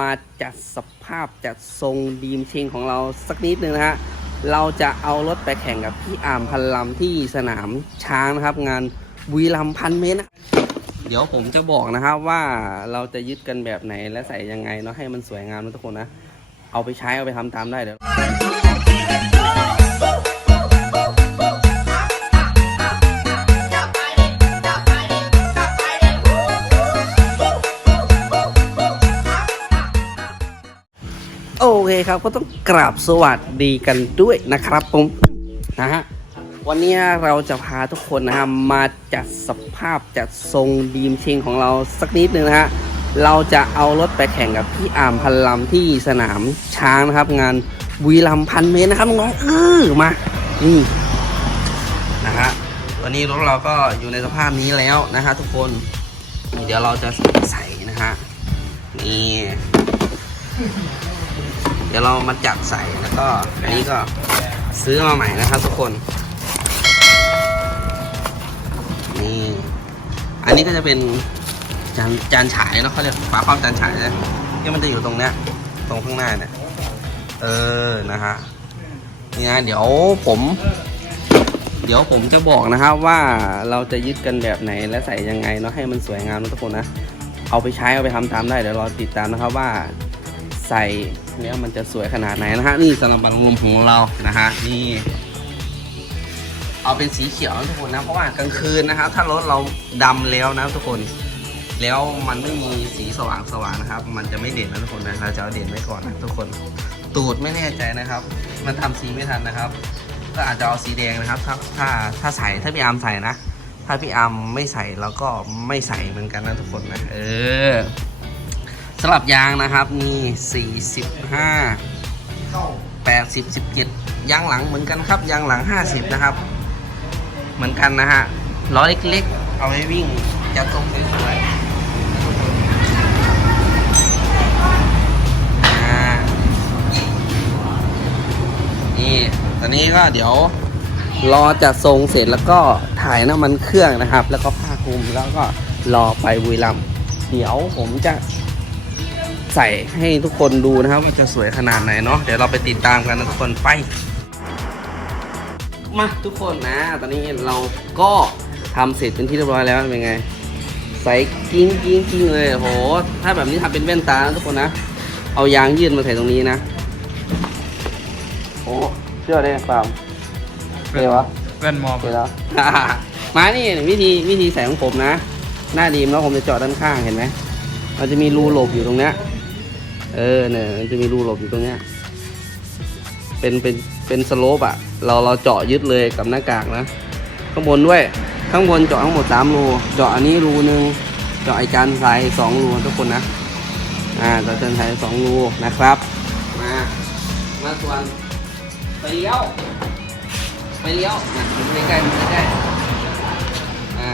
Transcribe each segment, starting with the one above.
มาจัดสภาพจัดทรงดีมเชงของเราสักนิดนึงนะฮะเราจะเอารถไปแข่งกับพี่อามพันลำที่สนามช้างนะครับ งานวีลำพันเมตรนะเดี๋ยวผมจะบอกนะครับว่าเราจะยึดกันแบบไหนและใส่ยังไงเนาะให้มันสวยงามนะทุกคนนะ เอาไปใช้เอาไปทำตามได้เดี๋ยว เคครับก็ต้องกราบสวัสดีกันด้วยนะครับผมนะฮะวันนี้เราจะพาทุกคนนะฮะมาจัดสภาพจัดทรงดีมเชงของเราสักนิดนึงนะฮะเราจะเอารถไปแข่งกับพี่อามพันลำที่สนามช้างนะครับ งานวีลัมพันเมตรนะครับน้องเออมานี่นะฮะวันนี้รถเราก็อยู่ในสภาพนี้แล้วนะฮะทุกคนเดี๋ยวเราจะใส่นะฮะนี่ เดี๋ยวเรามาจัดใส่แล้วก็อันนี้ก็ซื้อมาใหม่นะครับทุกคนนี่อันนี้ก็จะเป็นจานจานฉายเนาะเขาเรียกฝาครอบจานฉายนะที่มันจะอยู่ตรงเนี้ยตรงข้างหน้าเนี่ยเออนะฮะนี่นะเดี๋ยวผม เดี๋ยวผมจะบอกนะครับว่าเราจะยึดกันแบบไหนและใส่ยังไงเนาะให้มันสวยงามนะทุกคนนะเอาไปใช้เอาไปทำตามได้เดี๋ยวรอติดตามนะครับว่าใส่ แล้วมันจะสวยขนาดไหนนะฮะนี่สำหรับบัตรลมของเรานะฮะนี่ เอาเป็นสีเขียวนะทุกคนนะเพราะว่ากลางคืนนะครับ ถ้ารถเราดำแล้วนะทุกคน แล้วมันไม่มีสีสว่างสว่างนะครับ มันจะไม่เด่นนะทุกคนนะเราจะเอาเด่นไว้ก่อนนะทุกคน ตูดไม่แน่ใจนะครับ มันทำสีไม่ทันนะครับ ก็อาจจะเอาสีแดงนะครับ ถ้าถ้าถ้าใส่ถ้าพี่อาร์มใส่นะถ้าพี่อาร์มไม่ใส่เราก็ไม่ใส่เหมือนกันนะทุกคนนะเออ สลับยางนะครับนี่45 80 17 ยางหลังเหมือนกันครับยางหลัง 50 นะครับ เหมือนกันนะฮะล้อเล็กๆ เอาไว้วิ่งจะตรงสวยๆนี่ตอนนี้ก็เดี๋ยวรอจัดทรงเสร็จแล้วก็ถ่ายน้ำมันเครื่องนะครับ แล้วก็ผ้าคลุมแล้วก็รอไปบุรีรัมย์เดี๋ยวผมจะ ใส่ให้ทุกคนดูนะครับว่าจะสวยขนาดไหนเนาะเดี๋ยวเราไปติดตามกันนะทุกคนไปมาทุกคนนะ ตอนนี้เราก็ทำเสร็จเป็นที่เรียบร้อยแล้วเป็นไง ใส่กิ้งกิ้งกิ้งเลยโหถ้าแบบนี้ทำเป็นแว่นตานะทุกคนนะ เอายางยืดมาใส่ตรงนี้นะโอ้เชื่อได้ความเชื่อวะแว่นมองเสร็จแล้วมานี่วิธีวิธีใส่ของผมนะ หน้าดีมแล้วผมจะเจาะด้านข้างเห็นไหมมันจะมีรูหลบอยู่ตรงเนี้ย เออเนี่ยมันจะมีรูหลบอยู่ตรงเนี้ย เป็นเป็นเป็นสโลปอะเราเราเจาะยึดเลยกับหน้ากากนะ ข้างบนด้วย ข้างบนเจาะทั้งหมดสามรู เจาะอันนี้รูหนึ่งเจาะไอจานทรายสองรูทุกคนนะ อ่าเจาะจานทรายสองรูนะครับ มา มาส่วนไปเลี้ยว ไปเลี้ยวนะดูใกล้ๆดูใกล้ๆอ่า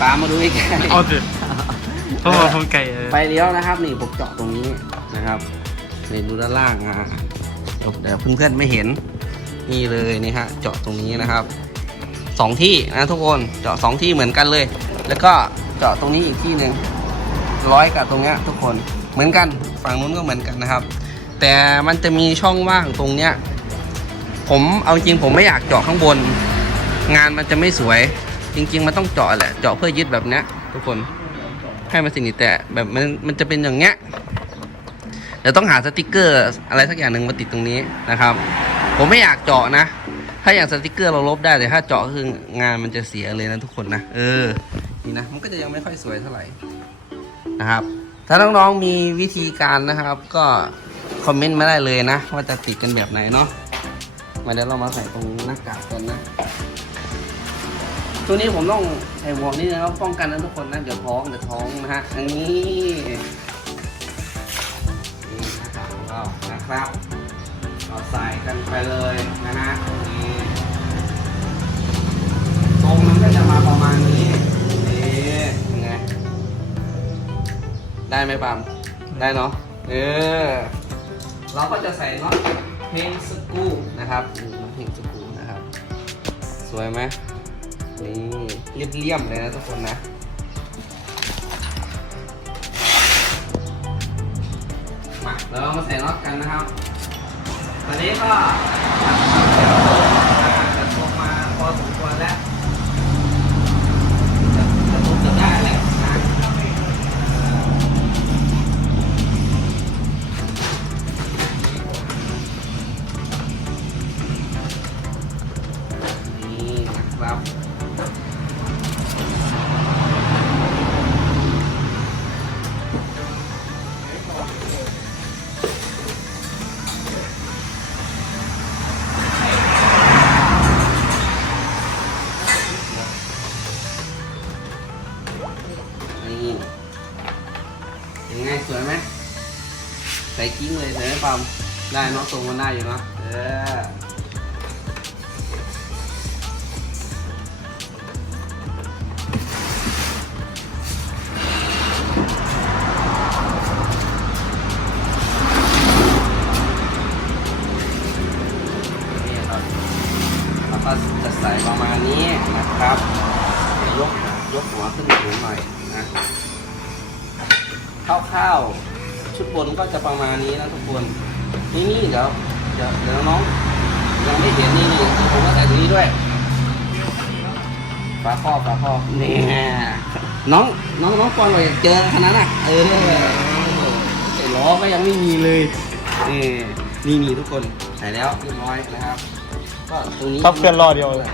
ปามาดูใกล้ๆเอาสิเพราะว่าผมไก่เออไปเลี้ยวนะครับ นี่ผมเจาะตรงนี้ นะครับนี่ดูด้านล่างอะเดี๋ยวเดี๋ยวเพื่อนๆไม่เห็นนี่เลยนี่ฮะเจาะตรงนี้นะครับสองที่นะทุกคนเจาะสองที่เหมือนกันเลย แล้วก็เจาะตรงนี้อีกที่หนึ่งร้อยกับตรงเนี้ยทุกคนเหมือนกันฝั่งนู้นก็เหมือนกันนะครับ แต่มันจะมีช่องว่างตรงเนี้ยผมเอาจริงผมไม่อยากเจาะข้างบน งานมันจะไม่สวย จริง ๆ มันต้องเจาะแหละเจาะเพื่อยึดแบบเนี้ยทุกคนให้มันสนิทแต่แบบมันมันจะเป็นอย่างเงี้ย เดี๋ยวต้องหาสติกเกอร์อะไรสักอย่างหนึ่งมาติดตรงนี้นะครับ ผมไม่อยากเจาะนะ ถ้าอย่างสติกเกอร์เราลบได้แต่ถ้าเจาะคืองานมันจะเสียเลยนะทุกคนนะเออนี่นะมันก็จะยังไม่ค่อยสวยเท่าไหร่นะครับ ถ้าน้องๆมีวิธีการนะครับ ก็คอมเมนต์มาได้เลยนะ ว่าจะติดกันแบบไหนเนาะมาเดี๋ยวเรามาใส่ตรงหน้ากากกันนะตัวนี้ผมต้องใส่หมวกนี่นะครับป้องกันนะทุกคนนะ เดี๋ยวท้องเดี๋ยวท้องนะฮะอันนี้นี่ นะครับเราใส่กันไปเลยนะฮะนี่ทรงมันก็จะมาประมาณนี้นี่ยังไงได้ไหมปามได้เนาะเออเราก็จะใส่น็อตเพลงสกูนะครับน็อตเพลงสกูนะครับ สวยไหมนี่เรียบๆเลยนะทุกคนนะ เรามาใส่น็อตกันนะครับ ตอนนี้ก็จะตกมาพอสมควรแล้ว ไหมปั๊มได้เนาะทรงมันได้อยู่เนาะเออนี่ครับแล้วก็จะใส่ประมาณนี้นะครับ ยกยกหัวขึ้นสูงหน่อยนะคร่าวๆ ชุดบนก็จะประมาณนี้นะทุกคนนี่นี่เดี๋ยวเดี๋ยวเดี๋ยวน้องยังไม่เห็นนี่นี่ผมก็ใส่ตรงนี้ด้วยฝาครอบฝาครอบนี่น้องน้องน้องปอนเลยเจอขนาดนั้นอะเออไอ้ล้อก็ยังไม่มีเลยนี่นี่นี่ทุกคนใส่แล้วเรียบร้อยนะครับก็ตรงนี้ครับเพื่อนรอเดียวเลย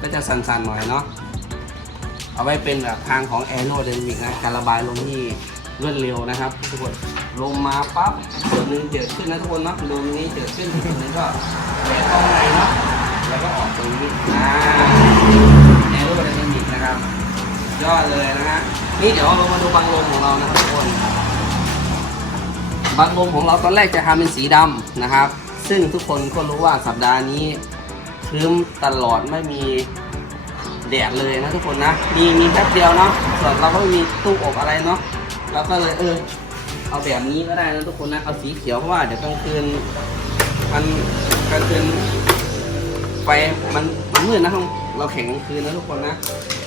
ก็จะสั่นๆหน่อยเนาะเอาไว้เป็นแบบทางของแอโร d y นามิกนะการระบายลมที่ รวดเร็วนะครับ ทุกคนลงมาปั๊บส่วนหนึ่งเจิดขึ้นนะทุกคนนะลมนี้เจิดขึ้นส่วนหนึ่งก็แหวนเข้าในเนาะแล้วก็ออกตรงนี้อ่าแอโร d y นามิกนะครับ ยอดเลยนะฮะนี่เดี๋ยวเรามาดูบังลมของเรานะครับทุกคนบังลมของเราตอนแรกจะทำเป็นสีดำนะครับ ซึ่งทุกคนก็รู้ว่าสัปดาห์นี้ครึ้มตลอดไม่มีแดดเลยนะทุกคนนะ มีมีแป๊บเดียวเนาะ ส่วนเราก็มีตู้อบอะไรเนาะ เราก็เลยเออ เอาแบบนี้ก็ได้นะทุกคนนะ เอาสีเขียวเพราะว่าเดี๋ยวกลางคืนมันกลางคืนไฟมันมันมืดนะเราแข่งกลางคืนนะทุกคนนะ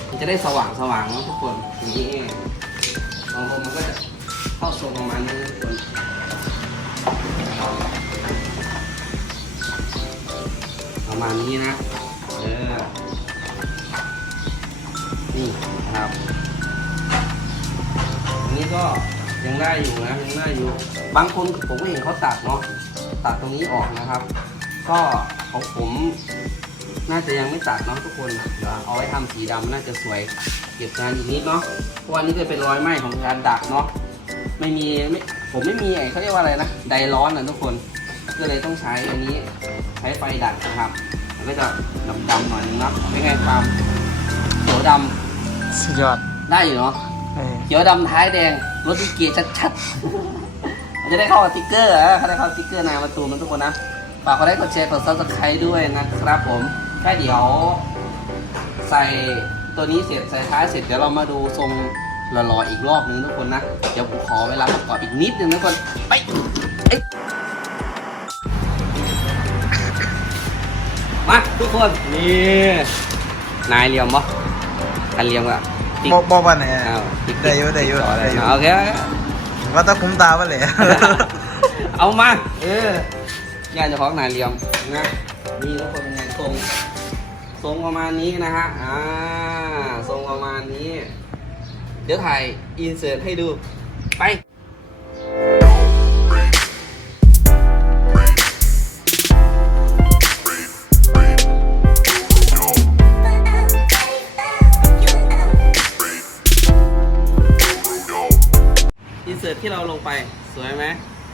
มันจะได้สว่างสว่างเนาะทุกคนอย่างนี้เองลองมมันก็จะเข้าทรงประมาณนี้ทุกคนประมาณนี้นะเออนี่นะครับ นนี้ก็ยังได้อยู่นะยังได้อยู่ บางคนผมก็เห็นเขาตัดเนาะตัดตรงนี้ออกนะครับ ก็ของผมน่าจะยังไม่ตัดเนาะทุกคนเดี๋ยวเอาไว้ทำสีดำน่าจะสวยเก็บงานอีกนิดเนาะเพราะว่านี่จะเป็นรอยไหม้ของการดักเนาะไม่มีไม่ผมไม่มีไอ้เขาเรียกว่าอะไรนะไดร้อนนะทุกคนก็เลยต้องใช้อันนี้ใช้ไฟดัดนะครับมันก็จะดำๆหน่อยนึงเนาะเป็นไงความเขียวดสุดยอดำได้อยู่เนาะ เขียวดำท้ายแดงรถวิเกียร์ชัดๆมันจะได้เข้าสติ๊กเกอร์อะเขาได้เข้าสติ๊กเกอร์นายมาตูมนะทุกคนนะฝากกดไลค์กดแชร์กดซับสไครต์ด้วยนะครับผมแค่เดี๋ยวใส่ตัวนี้เสร็จใส่ท้ายเสร็จเดี๋ยวเรามาดูทรงหล่อๆอีกรอบนึงทุกคนนะ เดี๋ยวผมขอเวลาประกอบอีกนิดนึงทุกคนไปมาทุกคนนี่นายเรียมปะอันเรียมอะ ติ๊กบอกบอกว่าไหนอ้าวติ๊กได้อยู่ได้อยู่ต่อได้อยู่โอเคว่าต้องคุ้มตาไปเลยเอามา เอองานเฉพาะนายเรียมนะนี่ทุกคนเป็นไงทรงทรงประมาณนี้นะฮะอ่าทรงประมาณนี้ เดี๋ยวถ่ายอินเสิร์ตให้ดูไป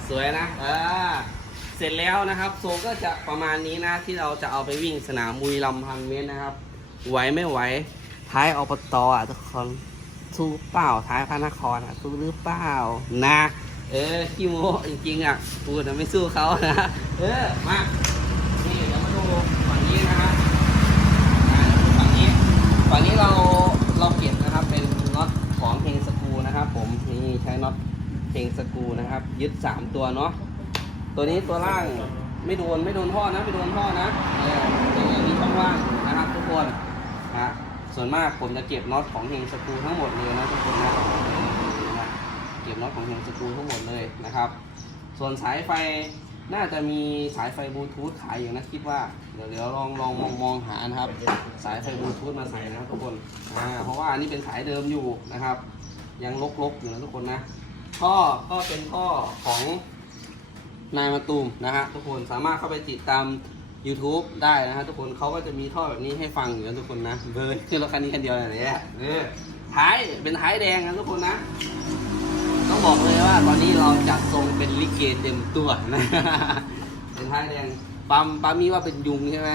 สวยนะอ่าเสร็จแล้วนะครับโซก็จะประมาณนี้นะที่เราจะเอาไปวิ่งสนามมุยลำพันเมตรนะครับ ไหวไม่ไหวท้ายอบตอะทุกคนสู้เปล่าท้ายพระนครอะสู้หรือเปล่านะ เออขี้โมจริงๆอะพูดแต่ไม่สู้เขานะเออมานี่เดี๋ยวมาดูฝั่งนี้นะฮะอ่าฝั่งนี้ฝั่งนี้เราเราเก็บนะครับเป็นน็อตของเพลงสกูนะครับ ผมนี่ใช้น็อต เพลงสกูนะครับ ยึดสามตัวเนาะตัวนี้ตัวล่างไม่โดนไม่โดนท่อนะไม่โดนท่อนะเออยังยังมีช่องว่างนะครับทุกคนนะส่วนมากผมจะเก็บน็อตของเฮงสกูทั้งหมดเลยนะทุกคนนะเก็บน็อตของเฮงสกูทั้งหมดเลยนะครับ ส่วนสายไฟน่าจะมีสายไฟบลูทูธขายอยู่นะคิดว่าเดี๋ยวเดี๋ยวลองลองมองมองหานะครับ สายไฟบลูทูธมาใส่นะครับทุกคนอ่าเพราะว่าอันนี้เป็นสายเดิมอยู่นะครับ ยังลกๆอยู่นะทุกคนนะ ท่อก็เป็นท่อของนายมาตูมนะฮะทุกคนสามารถเข้าไปติดตาม YouTube ได้นะฮะทุกคนเขาก็จะมีท่อแบบนี้ให้ฟังอยู่นะทุกคนนะเบิร์คือรถคันนี้คันเดียวอย่างนี้เออท้ายเป็นท้ายแดงนะทุกคนนะ ต้องบอกเลยว่าตอนนี้เราจัดทรงเป็นลิเกเต็มตัวนะเป็นท้ายแดงปั๊มปั๊มนี้ว่าเป็นยุงใช่ไหม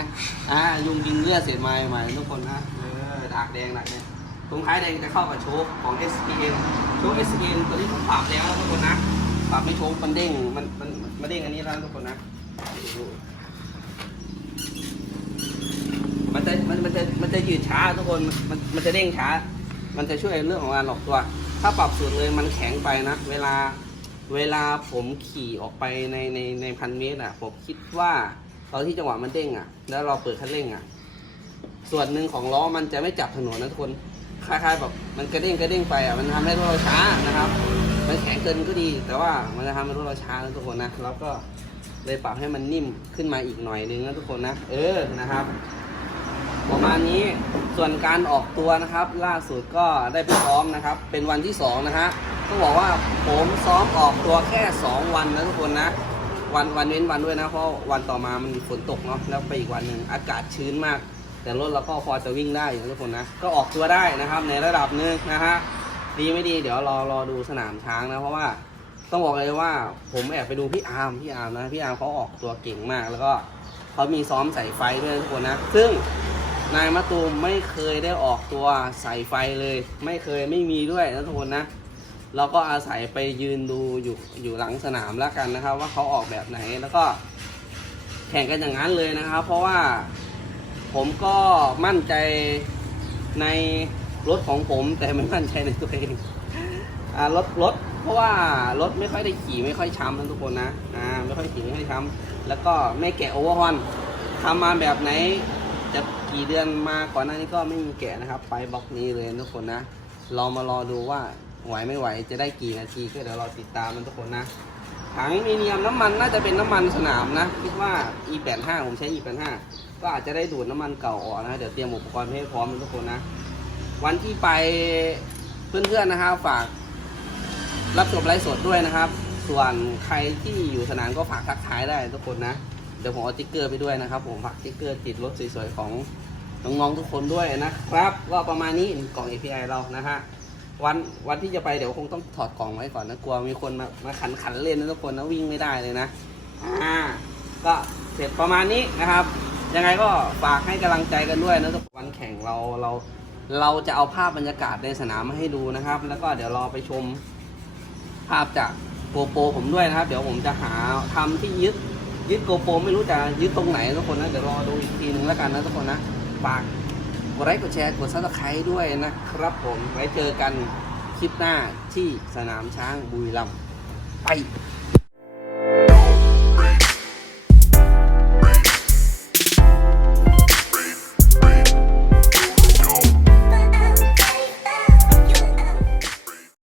อ่ายุงยิงเลือดเศษไม้ใหม่ทุกคนนะเออดากแดงดากแดงตรงท้ายแดงจะเข้ากับโชคของ s p n โชค s p n ตัวนี้ผมปรับแล้วนะทุกคนนะปรับไม่โชคมันเด้งมันมันมันเด้งอันนี้แล้วทุกคนนะมันจะมันมันจะมันจะยืดช้าทุกคนมันมันจะเด้งช้า มันจะช่วยเรื่องของการหลอกตัว ถ้าปรับสูตรเลยมันแข็งไปนะเวลาเวลาผมขี่ออกไปในในในพันเมตรอะผมคิดว่าตอนที่จังหวะมันเด้งอะ แล้วเราเปิดคันเร่งอะ ส่วนหนึ่งของล้อมันจะไม่จับถนนนะทุกคน คล้ายๆแบบมันกระเด้งกระเด้งไปอะมันทำให้รถเราช้านะครับ มันแข็งเกินก็ดี แต่ว่ามันจะทำให้รถเราช้านะทุกคนนะแล้วก็เลยปรับให้มันนิ่มขึ้นมาอีกหน่อยนึงนะทุกคนนะ เออนะครับ ประมาณนี้ส่วนการออกตัวนะครับ ล่าสุดก็ได้ไปซ้อมนะครับ เป็นวันที่สองนะฮะต้องบอกว่าผมซ้อมออกตัวแค่ 2 วันนะทุกคนนะวันวันเว้นวันด้วยนะเพราะวันต่อมามันฝนตกเนาะแล้วไปอีกวันหนึ่งอากาศชื้นมาก แต่รถเราก็พอจะวิ่งได้อยู่ทุกคนนะ ก็ออกตัวได้นะครับในระดับหนึ่งนะฮะ ดีไม่ดีเดี๋ยวรอรอดูสนามช้างนะ เพราะว่าต้องบอกเลยว่าผมแอบไปดูพี่อาร์มพี่อาร์มนะพี่อาร์มเขาออกตัวเก่งมาก แล้วก็เขามีซ้อมใส่ไฟด้วยทุกคนนะ ซึ่งนายมะตูมไม่เคยได้ออกตัวใส่ไฟเลย ไม่เคยไม่มีด้วยนะทุกคนนะเราก็อาศัยไปยืนดูอยู่อยู่หลังสนามแล้วกันนะครับ ว่าเขาออกแบบไหนแล้วก็แข่งกันอย่างนั้นเลยนะครับ เพราะว่า ผมก็มั่นใจในรถของผมแต่ไม่มั่นใจในตัวเองอ่ารถรถเพราะว่ารถไม่ค่อยได้ขี่ไม่ค่อยช้ำนะทุกคนนะอ่าไม่ค่อยขี่ไม่ค่อยช้ำแล้วก็ไม่แกะโอเวอร์ฮอนทำมาแบบไหนจะกี่เดือนมาก่อนหน้านี้ก็ไม่มีแกะนะครับ ไปบล็อกนี้เลยทุกคนนะเรามารอดูว่าไหวไม่ไหวจะได้กี่นาทีก็เดี๋ยวเราติดตามมันทุกคนนะถังมีเนียมน้ำมันน่าจะเป็นน้ำมันสนามนะ คิดว่า E85 ผมใช้ E85 ก็อาจจะได้ดูดน้ำมันเก่าออกนะเดี๋ยวเตรียมอุปกรณ์ให้พร้อมทุกคนนะ วันที่ไปเพื่อนๆนะครับฝาก รับชมไลฟ์สดด้วยนะครับ ส่วนใครที่อยู่สนามก็ฝากทักทายได้ทุกคนนะเดี๋ยวผมเอาติ๊กเกอร์ไปด้วยนะครับ ผมฝากติ๊กเกอร์ติดรถสวยๆของน้องๆทุกคนด้วยนะครับก็ประมาณนี้กล่อง API เรานะฮะวันวันที่จะไปเดี๋ยวคงต้องถอดกล่องไว้ก่อนนะกลัวมีคนมามาขันขันเล่นนะทุกคนนะวิ่งไม่ได้เลยนะอ่าก็เสร็จประมาณนี้นะครับ ยังไงก็ฝากให้กำลังใจกันด้วยนะทุกวันแข่งเราเราเราจะเอาภาพบรรยากาศในสนามมาให้ดูนะครับ แล้วก็เดี๋ยวรอไปชมภาพจากโกโปรผมด้วยนะครับ เดี๋ยวผมจะหาทำที่ยึดยึดโกโปรไม่รู้จะยึดตรงไหนทุกคนนะเดี๋ยวรอดูอีกทีหนึงแล้วกันนะทุกคนนะฝากกดไลค์กดแชร์กดซับสไครต์ด้วยนะครับผมไว้เจอกันคลิปหน้าที่สนามช้างบุรีรัมย์ไป